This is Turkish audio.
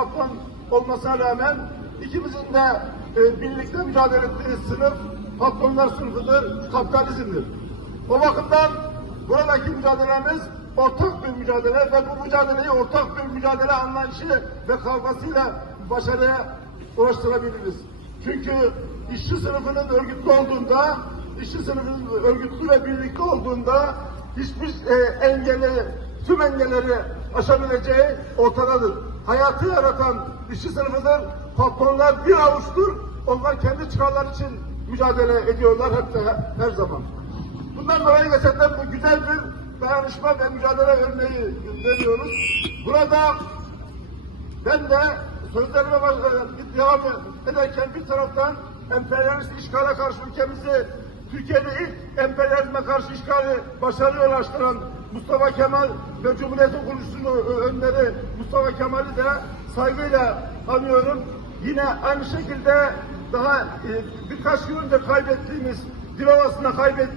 patron olmasına rağmen ikimizin de e, birlikte mücadele ettiği sınıf patronlar sınıfıdır, kapitalizmdir. O bakımdan buradaki mücadelemiz ortak bir mücadele ve bu mücadeleyi ortak bir mücadele anlayışı ve kavgasıyla başarıya ulaştırabiliriz. Çünkü işçi sınıfının örgütlü olduğunda, işçi sınıfının örgütlü ve birlikte olduğunda hiçbir e, engeli, tüm engelleri aşabileceği ortadadır. Hayatı yaratan işçi sınıfıdır. Patronlar bir avuçtur. Onlar kendi çıkarları için mücadele ediyorlar hep de her zaman. Bundan dolayı gerçekten bu güzel bir dayanışma ve mücadele örneği veriyoruz. Burada ben de sözlerime başladım. devam ederken bir taraftan emperyalist işgale karşı ülkemizi Türkiye'de ilk emperyalizme karşı işgali başarıya ulaştıran Mustafa Kemal ve Cumhuriyet'in kurucusunun önleri Mustafa Kemal'i de saygıyla anıyorum. Yine aynı şekilde daha e, birkaç gün önce kaybettiğimiz Dilovası'nda kaybettiğimiz